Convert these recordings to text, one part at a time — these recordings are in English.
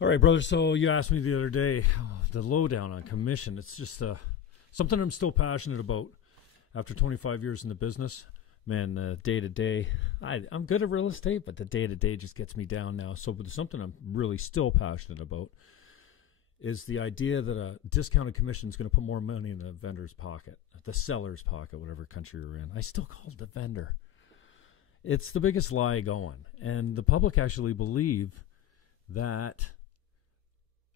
All right, brother. So you asked me the other day, the lowdown on commission. It's just something I'm still passionate about after 25 years in the business. Man, day to day, I'm good at real estate, but the day to day just gets me down now. So something I'm really still passionate about is the idea that a discounted commission is going to put more money in the vendor's pocket, the seller's pocket, whatever country you're in. I still call it the vendor. It's the biggest lie going. And the public actually believe that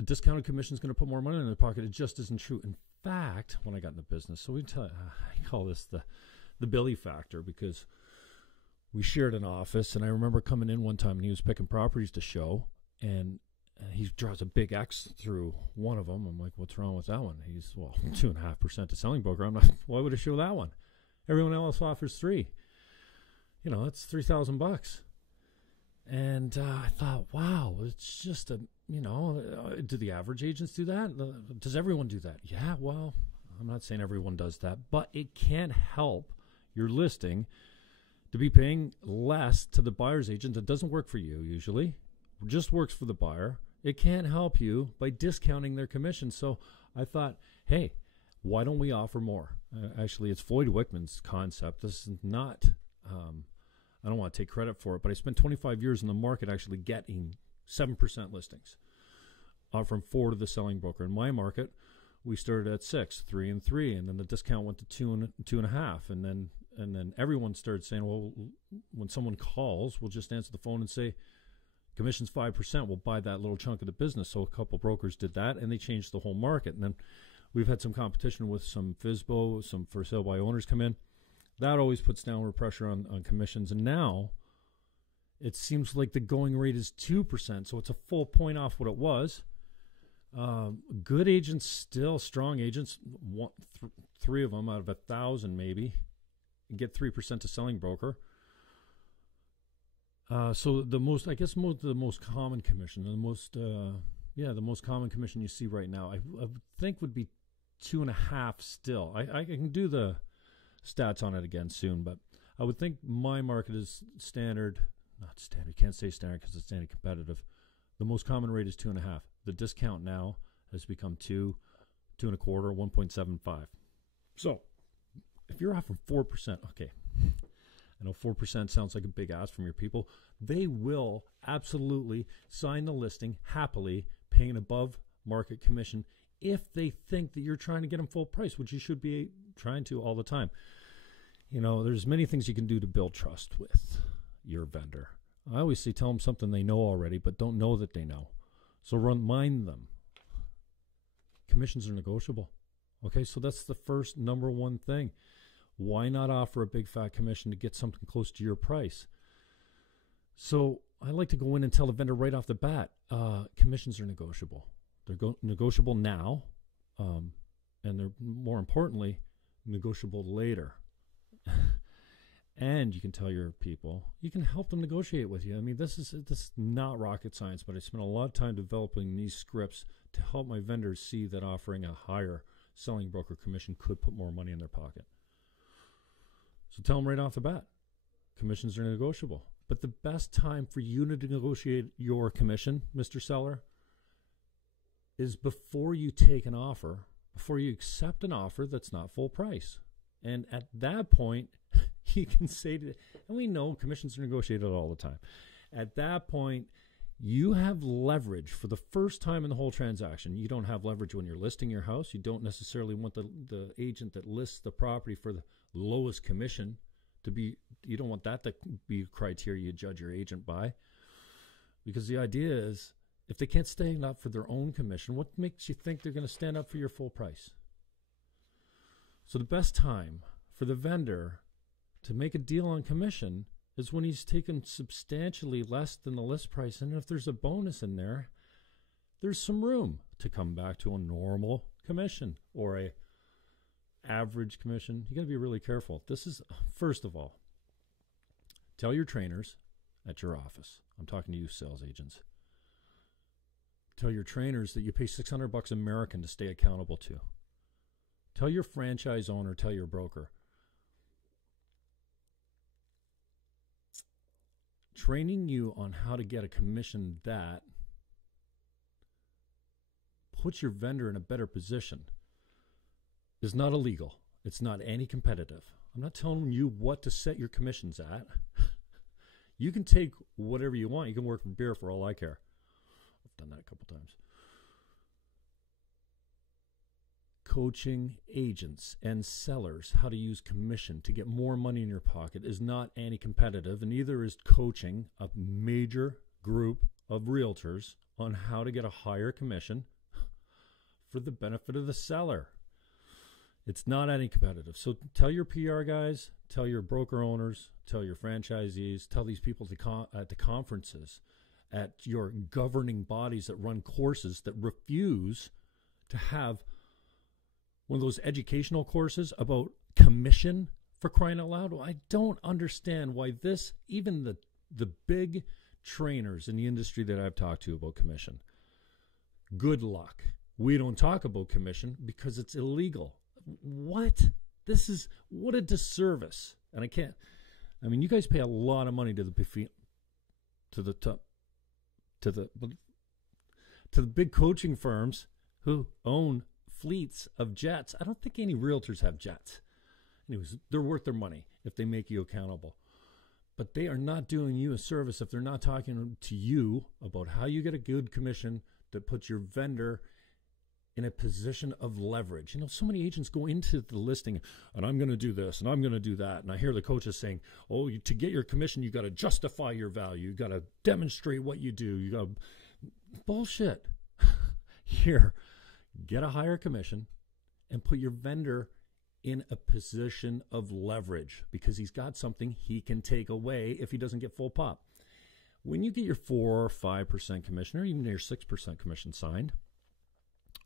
a discounted commission is going to put more money in their pocket. It just isn't true. In fact, when I got in the business, so I call this the Billy factor, because we shared an office, and I remember coming in one time and he was picking properties to show, and he draws a big X through one of them. I'm like, what's wrong with that one? He's, 2.5% to selling broker. I'm like, why would I show that one? Everyone else offers 3. That's $3,000. And I thought, wow, it's just do the average agents do that? Does everyone do that? Yeah, well, I'm not saying everyone does that, but it can't help your listing to be paying less to the buyer's agent. It doesn't work for you usually. It just works for the buyer. It can't help you by discounting their commission. So I thought, hey, why don't we offer more? Actually, it's Floyd Wickman's concept. This is not, I don't want to take credit for it, but I spent 25 years in the market actually getting 7% listings, offering 4 to the selling broker. In my market, we started at 6, 3 and 3, and then the discount went to 2 and 2.5, and then everyone started saying, well, when someone calls, we'll just answer the phone and say, commission's 5%. We'll buy that little chunk of the business. So a couple brokers did that, and they changed the whole market. And then we've had some competition with some FSBO, some for sale by owners come in. That always puts downward pressure on commissions. And now it seems like the going rate is 2%, so it's a full point off what it was. Good agents, still strong agents, 3 of them out of 1,000 maybe, get 3% to selling broker. So the most common commission, the most common commission you see right now, I would think would be 2.5 still. I can do the stats on it again soon, but I would think my market is standard. Not standard. Can't say standard because it's anti-competitive. The most common rate is 2.5. The discount now has become 2, 2.25, 1.75. So if you're offering 4%, okay, I know 4% sounds like a big ask from your people. They will absolutely sign the listing happily, paying an above market commission if they think that you're trying to get them full price, which you should be trying to all the time. There's many things you can do to build trust with your vendor. I always say tell them something they know already, but don't know that they know. So remind them. Commissions are negotiable. Okay, so that's the first number one thing. Why not offer a big fat commission to get something close to your price? So I like to go in and tell the vendor right off the bat, commissions are negotiable. They're negotiable now, and they're, more importantly, negotiable later. And you can tell your people, you can help them negotiate with you. I mean, this is not rocket science, but I spent a lot of time developing these scripts to help my vendors see that offering a higher selling broker commission could put more money in their pocket. So tell them right off the bat, commissions are negotiable. But the best time for you to negotiate your commission, Mr. Seller, is before you take an offer, before you accept an offer that's not full price. And at that point, you can say to, and we know commissions are negotiated all the time. At that point, you have leverage for the first time in the whole transaction. You don't have leverage when you're listing your house. You don't necessarily want the agent that lists the property for the lowest commission to be, you don't want that to be criteria you judge your agent by. Because the idea is, if they can't stand up for their own commission, what makes you think they're going to stand up for your full price? So the best time for the vendor to make a deal on commission is when he's taken substantially less than the list price. And if there's a bonus in there, there's some room to come back to a normal commission or a average commission. You got to be really careful. This is, first of all, tell your trainers at your office. I'm talking to you sales agents. Tell your trainers that you pay $600 American to stay accountable to. Tell your franchise owner, tell your broker. Training you on how to get a commission that puts your vendor in a better position is not illegal. It's not anti-competitive. I'm not telling you what to set your commissions at. You can take whatever you want. You can work for beer for all I care. I've done that a couple times. Coaching agents and sellers how to use commission to get more money in your pocket is not anti-competitive, and neither is coaching a major group of realtors on how to get a higher commission for the benefit of the seller. It's not anti-competitive. So tell your PR guys, tell your broker owners, tell your franchisees, tell these people at the conferences, at your governing bodies that run courses that refuse to have one of those educational courses about commission, for crying out loud. Well, I don't understand why this, even the big trainers in the industry that I've talked to about commission, good luck. We don't talk about commission because it's illegal. What? What a disservice. And you guys pay a lot of money to the big coaching firms who own fleets of jets. I don't think any realtors have jets. Anyways, they're worth their money if they make you accountable. But they are not doing you a service if they're not talking to you about how you get a good commission that puts your vendor in a position of leverage. So many agents go into the listing, and I'm going to do this, and I'm going to do that. And I hear the coaches saying, to get your commission, you got to justify your value. You got to demonstrate what you do. You got bullshit. Here, get a higher commission and put your vendor in a position of leverage because he's got something he can take away if he doesn't get full pop. When you get your 4 or 5% commission, or even your 6% commission signed,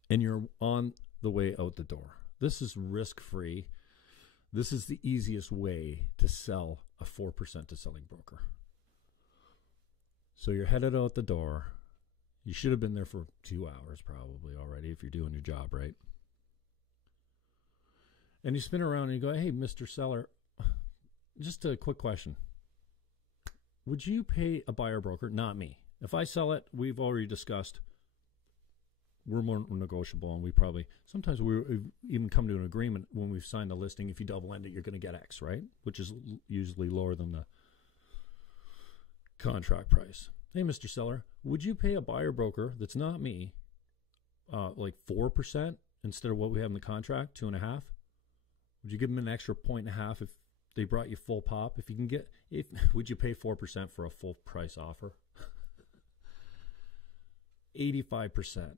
and you're on the way out the door, this is risk-free. This is the easiest way to sell a 4% to selling broker. So you're headed out the door. You should have been there for 2 hours probably already if you're doing your job right. And you spin around and you go, hey, Mr. Seller, just a quick question. Would you pay a buyer broker? Not me. If I sell it, we've already discussed, we're more negotiable, and sometimes we even come to an agreement when we've signed the listing. If you double end it, you're going to get X, right? Which is usually lower than the contract price. Hey, Mr. Seller, would you pay a buyer broker that's not me, like 4% instead of what we have in the contract, 2.5%? Would you give them an extra 1.5 if they brought you full pop? Would you pay 4% for a full price offer? 85%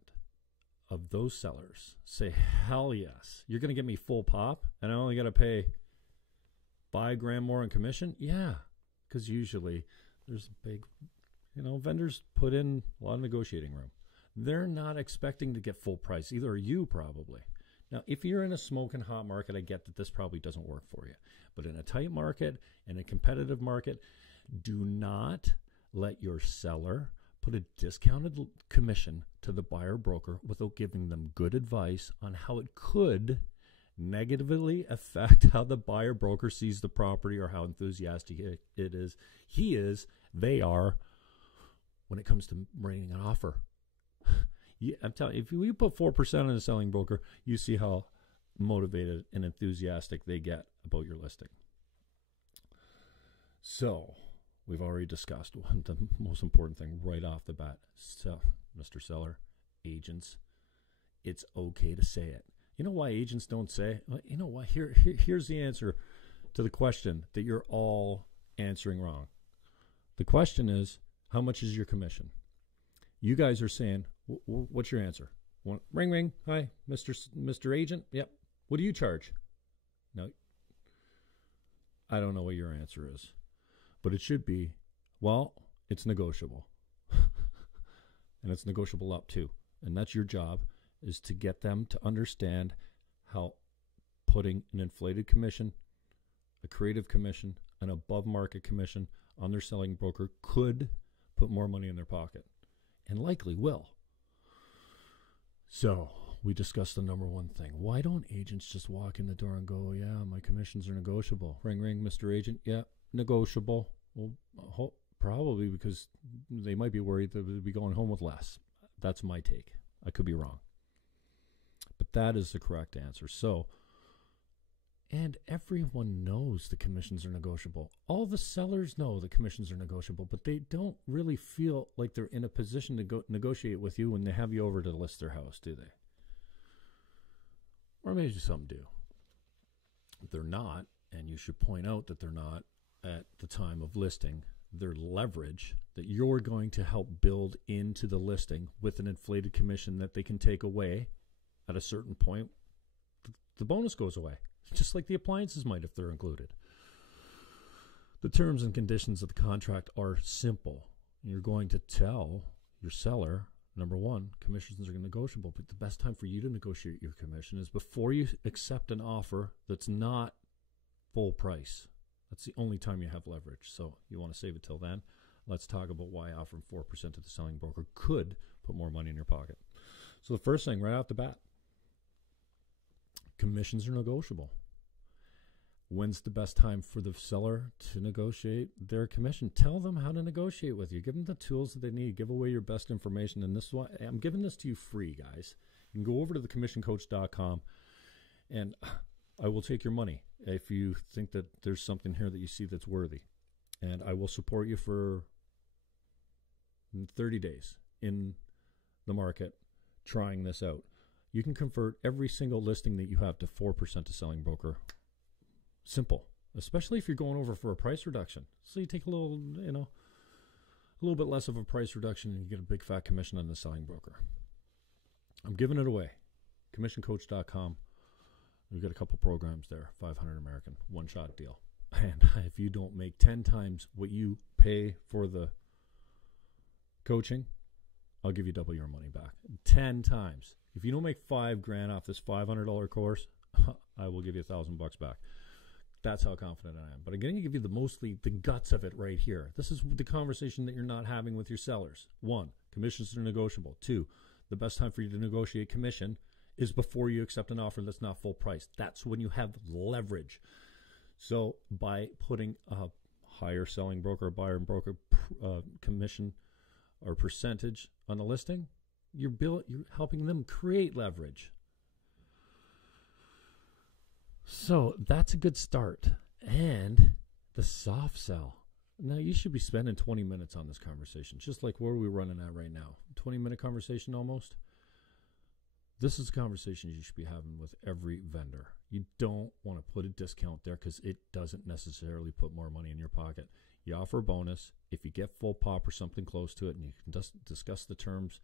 of those sellers say, hell yes, you're going to get me full pop and I only got to pay $5,000 more in commission? Yeah, because usually there's a big, vendors put in a lot of negotiating room. They're not expecting to get full price. Either are you probably. Now, if you're in a smoking hot market, I get that this probably doesn't work for you. But in a tight market, in a competitive market, do not let your seller put a discounted commission to the buyer broker without giving them good advice on how it could negatively affect how the buyer broker sees the property or how enthusiastic it is. They are when it comes to writing an offer. Yeah, I'm telling you, if you put 4% on a selling broker, you see how motivated and enthusiastic they get about your listing. So, we've already discussed the most important thing right off the bat. So, Mr. Seller, agents, it's okay to say it. You know why agents don't say? You know what? Here's the answer to the question that you're all answering wrong. The question is, how much is your commission? You guys are saying, what's your answer? Ring, ring. Hi, Mr. Agent. Yep. What do you charge? No, I don't know what your answer is, but it should be, well, it's negotiable. And it's negotiable up too. And that's your job, is to get them to understand how putting an inflated commission, a creative commission, an above market commission on their selling broker could put more money in their pocket, and likely will. So we discussed the number one thing. Why don't agents just walk in the door and go, yeah, my commissions are negotiable? Ring, ring, Mr. Agent. Yeah, negotiable. Well, probably because they might be worried that they'll be going home with less. That's my take. I could be wrong. But that is the correct answer. So, and everyone knows the commissions are negotiable. All the sellers know the commissions are negotiable, but they don't really feel like they're in a position to negotiate with you when they have you over to list their house, do they? Or maybe some do. They're not, and you should point out that they're not at the time of listing. Their leverage that you're going to help build into the listing with an inflated commission that they can take away at a certain point, the bonus goes away, just like the appliances might if they're included. The terms and conditions of the contract are simple. You're going to tell your seller, number one, commissions are negotiable, but the best time for you to negotiate your commission is before you accept an offer that's not full price. That's the only time you have leverage. So you want to save it till then. Let's talk about why offering 4% to the selling broker could put more money in your pocket. So the first thing right off the bat, commissions are negotiable. When's the best time for the seller to negotiate their commission? Tell them how to negotiate with you. Give them the tools that they need. Give away your best information. And this is why I'm giving this to you free, guys. You can go over to thecommissioncoach.com and I will take your money if you think that there's something here that you see that's worthy. And I will support you for 30 days in the market trying this out. You can convert every single listing that you have to 4% to selling broker. Simple, especially if you're going over for a price reduction. So you take a little, a little bit less of a price reduction and you get a big fat commission on the selling broker. I'm giving it away. Commissioncoach.com. We've got a couple programs there, 500 American, one-shot deal. And if you don't make 10 times what you pay for the coaching, I'll give you double your money back. 10 times. If you don't make $5,000 off this $500 course, I will give you $1,000 back. That's how confident I am. But I'm going to give you the guts of it right here. This is the conversation that you're not having with your sellers. 1, commissions are negotiable. 2, the best time for you to negotiate commission is before you accept an offer that's not full price. That's when you have leverage. So by putting a higher selling broker, buyer and broker commission or percentage on the listing, you're helping them create leverage. So that's a good start. And the soft sell. Now you should be spending 20 minutes on this conversation, just like where we're running at right now. 20-minute conversation almost. This is a conversation you should be having with every vendor. You don't want to put a discount there because it doesn't necessarily put more money in your pocket. You offer a bonus. If you get full pop or something close to it, and you can discuss the terms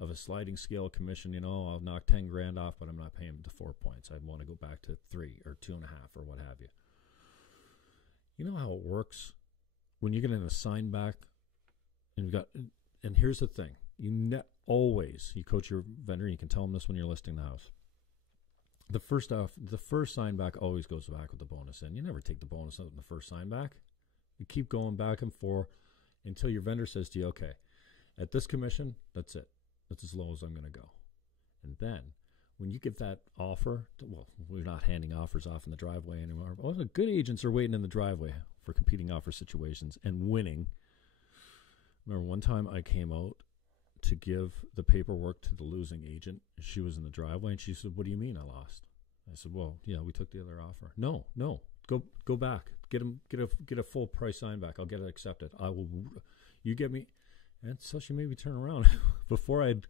of a sliding scale commission, I'll knock 10 grand off, but I'm not paying the 4 points. I'd want to go back to 3 or 2.5 or what have you. You know how it works when you get an assign back, and here's the thing: you coach your vendor. And you can tell them this when you're listing the house. The first sign back always goes back with the bonus in. You never take the bonus out in the first sign back. You keep going back and forth until your vendor says to you, "Okay, at this commission, that's it. That's as low as I'm going to go." And then when you give that offer, we're not handing offers off in the driveway anymore. All the good agents are waiting in the driveway for competing offer situations and winning. Remember one time I came out to give the paperwork to the losing agent. She was in the driveway and she said, "What do you mean I lost?" I said, "Well, yeah, we took the other offer." No, go back. Get a full price sign back. I'll get it accepted. You get me. And so she made me turn around. Before I'd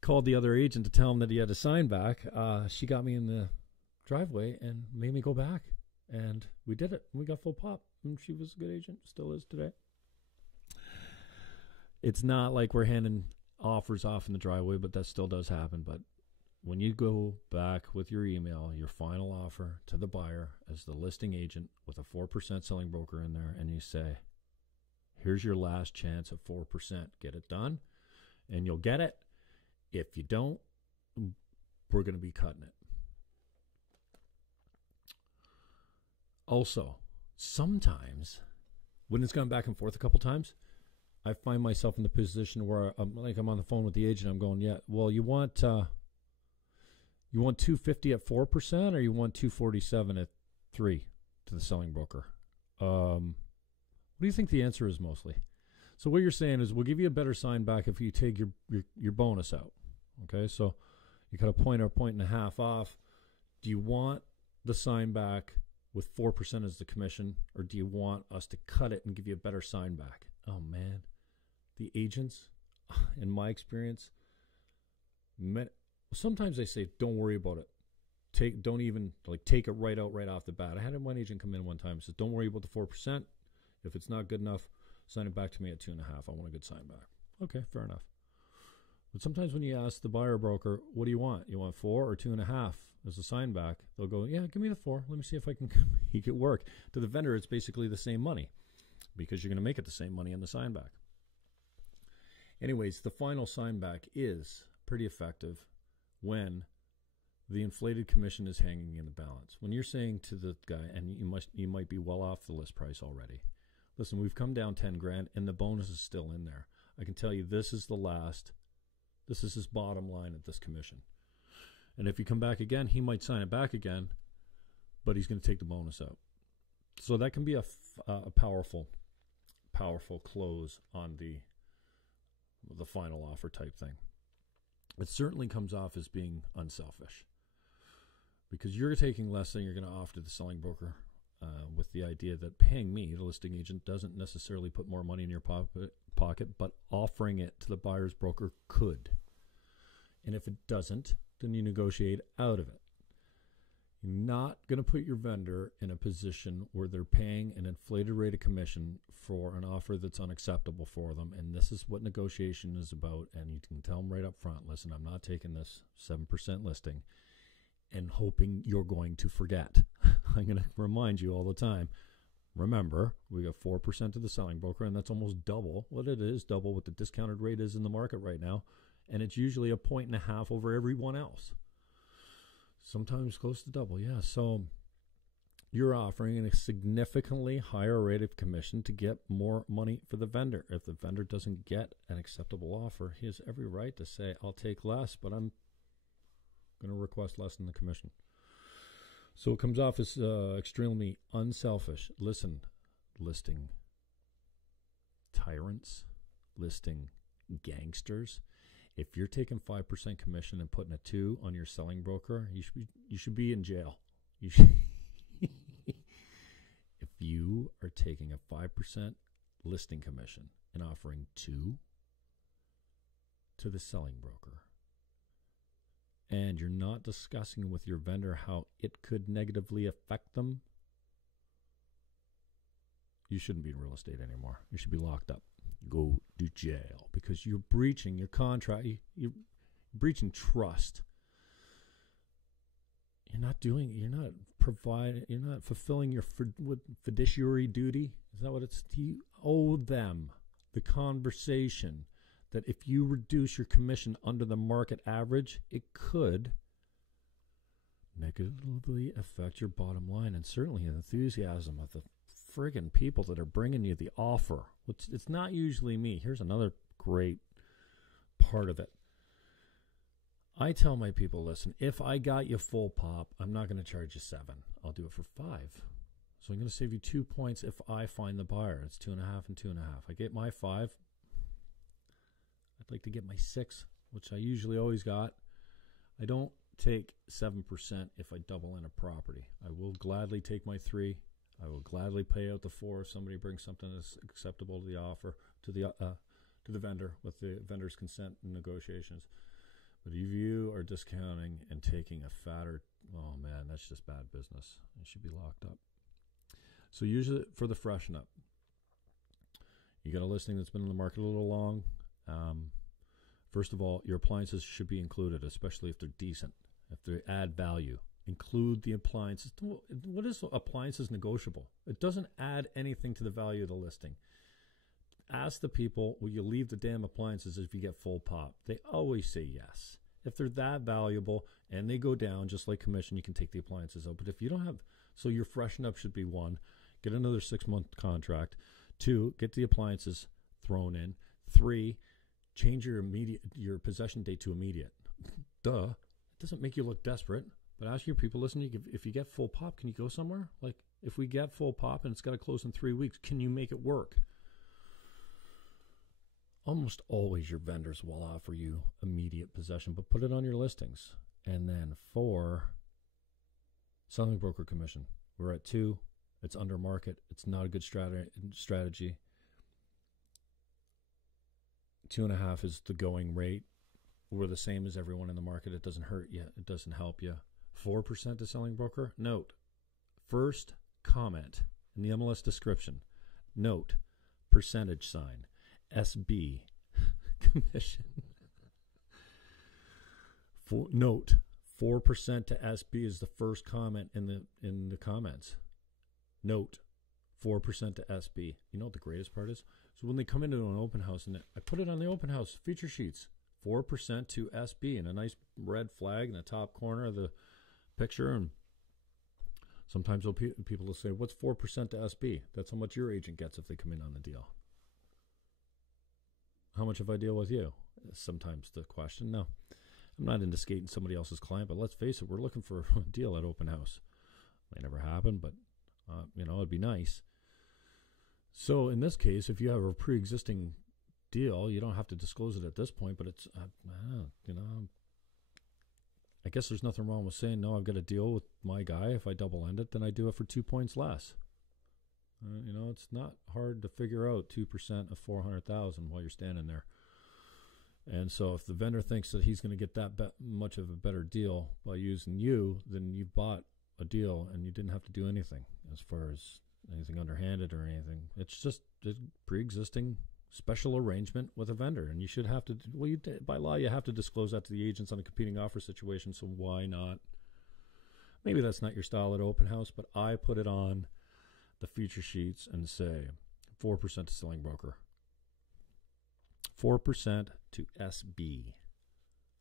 called the other agent to tell him that he had a sign back, she got me in the driveway and made me go back. And we did it. We got full pop. And she was a good agent. Still is today. It's not like we're handing offers off in the driveway, but that still does happen. But when you go back with your email, your final offer to the buyer as the listing agent with a 4% selling broker in there, and you say, "Here's your last chance at 4%. Get it done, and you'll get it. If you don't, we're going to be cutting it." Also, sometimes when it's gone back and forth a couple times, I find myself in the position where I'm on the phone with the agent. I'm going, "Yeah, well, you want 250 at 4%, or you want 247 at 3 to the selling broker?" What do you think the answer is mostly? So what you're saying is we'll give you a better sign back if you take your bonus out. Okay, so You cut a point or a point and a half off. Do you want the sign back with 4% as the commission, or do you want us to cut it and give you a better sign back? Oh, man. The agents, in my experience, sometimes they say, don't worry about it. Take it right off the bat. I had one agent come in one time and says, don't worry about the 4%. If it's not good enough, sign it back to me at 2.5. I want a good sign back. Okay, fair enough. But sometimes when you ask the buyer broker, what do you want? You want 4 or 2.5 as a sign back? They'll go, yeah, give me the 4. Let me see if I can make it work. To the vendor, it's basically the same money because you're going to make it the same money in the sign back. Anyways, the final sign back is pretty effective when the inflated commission is hanging in the balance. When you're saying to the guy, and you might be well off the list price already, listen, we've come down 10 grand and the bonus is still in there. I can tell you this is his bottom line at this commission. And if you come back again, he might sign it back again, but he's going to take the bonus out. So that can be a powerful close on the final offer type thing. It certainly comes off as being unselfish because you're taking less than you're going to offer to the selling broker with the idea that paying me, the listing agent, doesn't necessarily put more money in your pocket, but offering it to the buyer's broker could. And if it doesn't, then you negotiate out of it. You're not going to put your vendor in a position where they're paying an inflated rate of commission for an offer that's unacceptable for them. And this is what negotiation is about. And you can tell them right up front, listen, I'm not taking this 7% listing and hoping you're going to forget. I'm going to remind you all the time. Remember, we got 4% to the selling broker, and that's almost double what it is, double what the discounted rate is in the market right now. And it's usually a 1.5 over everyone else. Sometimes close to double, yeah. So you're offering a significantly higher rate of commission to get more money for the vendor. If the vendor doesn't get an acceptable offer, he has every right to say, I'll take less, but I'm going to request less than the commission. So it comes off as extremely unselfish. Listen, listing tyrants, listing gangsters. If you're taking 5% commission and putting a 2 on your selling broker, you should be in jail. You should if you are taking a 5% listing commission and offering 2 to the selling broker, and you're not discussing with your vendor how it could negatively affect them, you shouldn't be in real estate anymore. You should be locked up. Go to jail because you're breaching your contract. You're breaching trust. You're not fulfilling your fiduciary duty. Is that what it's? You owe them the conversation that if you reduce your commission under the market average, it could negatively affect your bottom line and certainly the enthusiasm of the friggin' people that are bringing you the offer. It's not usually me. Here's another great part of it. I tell my people, listen, if I got you full pop, I'm not going to charge you 7. I'll do it for 5. So I'm going to save you 2 points if I find the buyer. It's 2.5 and 2.5. I get my 5. I'd like to get my 6, which I usually always got. I don't take 7% if I double in a property. I will gladly take my 3. I will gladly pay out the 4 if somebody brings something that's acceptable to the offer, to the vendor with the vendor's consent and negotiations. But if you are discounting and taking a fatter, oh man, that's just bad business. It should be locked up. So use it for the freshen up. You got a listing that's been in the market a little long. First of all, your appliances should be included, especially if they're decent, if they add value. Include the appliances. What is appliances negotiable? It doesn't add anything to the value of the listing. Ask the people, will you leave the damn appliances if you get full pop? They always say yes. If they're that valuable and they go down, just like commission, you can take the appliances out. But if you don't have, so your freshen up should be 1, get another 6-month contract. 2, get the appliances thrown in. 3, change your possession date to immediate. Duh. It doesn't make you look desperate. But ask your people, listen, if you get full pop, can you go somewhere? Like, if we get full pop and it's got to close in 3 weeks, can you make it work? Almost always your vendors will offer you immediate possession, but put it on your listings. And then 4, selling broker commission. We're at 2. It's under market. It's not a good strategy. 2.5 is the going rate. We're the same as everyone in the market. It doesn't hurt you. It doesn't help you. 4% to selling broker. Note, first comment in the MLS description. Note, percentage sign, SB, commission. Note, 4% to SB is the first comment in the comments. Note, 4% to SB. You know what the greatest part is? So when they come into an open house, and I put it on the open house feature sheets, 4% to SB, and a nice red flag in the top corner of the picture. And sometimes people will say, what's 4% to SB? That's how much your agent gets if they come in on the deal. How much if I deal with you? Sometimes the question. No, I'm not into skating somebody else's client, but let's face it, we're looking for a deal at open house. May never happen, but it'd be nice. So in this case, if you have a pre-existing deal, you don't have to disclose it at this point, but it's, I guess there's nothing wrong with saying, no, I've got a deal with my guy. If I double end it, then I do it for 2 points less. It's not hard to figure out 2% of 400,000 while you're standing there. And so if the vendor thinks that he's going to get that much of a better deal by using you, then you bought a deal and you didn't have to do anything as far as anything underhanded or anything. It's just a pre-existing special arrangement with a vendor, and you should have to, by law, you have to disclose that to the agents on a competing offer situation, so why not? Maybe that's not your style at open house, but I put it on the feature sheets and say 4% to selling broker, 4% to SB,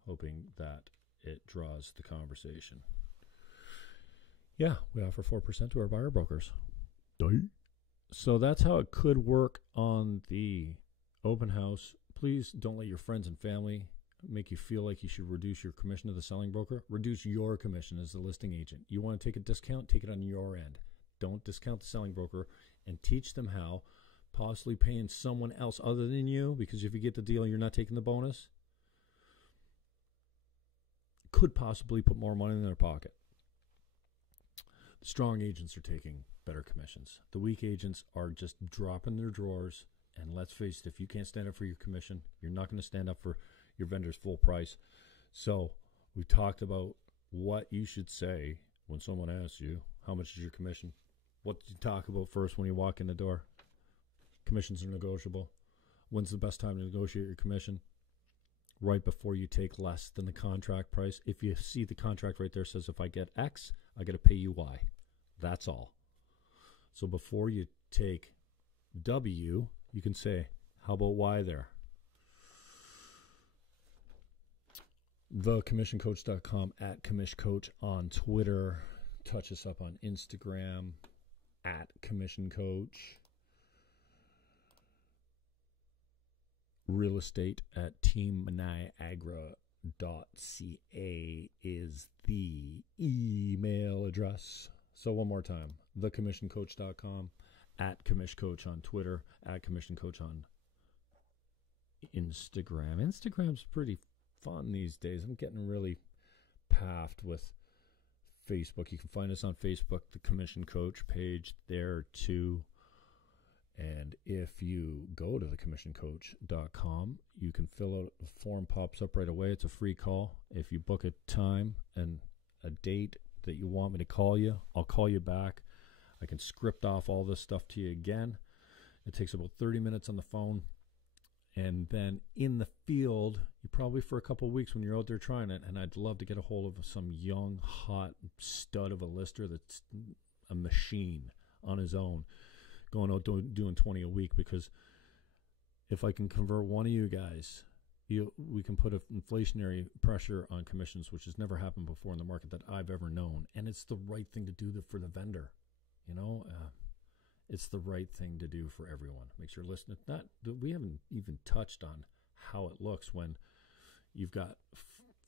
hoping that it draws the conversation. Yeah, we offer 4% to our buyer brokers. So that's how it could work on the open house. Please don't let your friends and family make you feel like you should reduce your commission to the selling broker. Reduce your commission as the listing agent. You want to take a discount, take it on your end. Don't discount the selling broker, and teach them how possibly paying someone else other than you, because if you get the deal and you're not taking the bonus, could possibly put more money in their pocket. The strong agents are taking better commissions. The weak agents are just dropping their drawers. And let's face it, if you can't stand up for your commission, you're not going to stand up for your vendor's full price. So we talked about what you should say when someone asks you, how much is your commission? What do you talk about first when you walk in the door? Commissions are negotiable. When's the best time to negotiate your commission? Right before you take less than the contract price. If you see the contract right there says, if I get X, I got to pay you Y. That's all. So before you take W, you can say, how about Y there? TheCommissionCoach.com, @CommissionCoach on Twitter. Touch us up on Instagram, @CommissionCoach. Real estate at teamniagara.ca is the email address. So one more time, thecommissioncoach.com, @CommissionCoach on Twitter, @CommissionCoach on Instagram. Instagram's pretty fun these days. I'm getting really paffed with Facebook. You can find us on Facebook, the Commission Coach page there too. And if you go to thecommissioncoach.com, you can fill out a form, pops up right away. It's a free call. If you book a time and a date that you want me to call you, I'll call you back. I can script off all this stuff to you again. It takes about 30 minutes on the phone. And then in the field, you probably for a couple of weeks when you're out there trying it, and I'd love to get a hold of some young, hot stud of a lister that's a machine on his own, going out doing 20 a week, because if I can convert one of you guys, we can put an inflationary pressure on commissions, which has never happened before in the market that I've ever known. And it's the right thing to do for the vendor. It's the right thing to do for everyone. Make sure listening. We haven't even touched on how it looks when you've got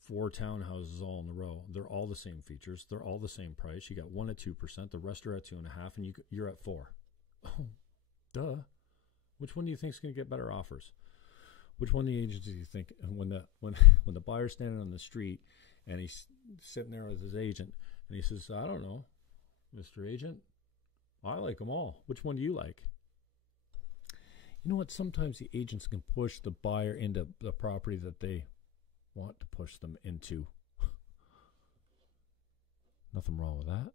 4 townhouses all in a row. They're all the same features. They're all the same price. You got one at 2%. The rest are at 2.5%, and you're at 4%. Oh, duh. Which one do you think is going to get better offers? Which one of the agents do you think, when the buyer's standing on the street and he's sitting there with his agent and he says, I don't know, Mr. Agent, I like them all. Which one do you like? You know what? Sometimes the agents can push the buyer into the property that they want to push them into. Nothing wrong with that.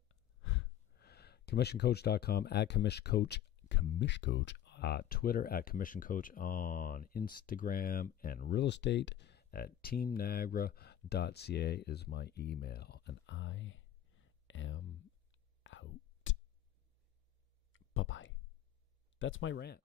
CommissionCoach.com, at CommissionCoach, Twitter at CommissionCoach, on Instagram, and real estate at teamniagara.ca is my email. And I am out. Bye-bye. That's my rant.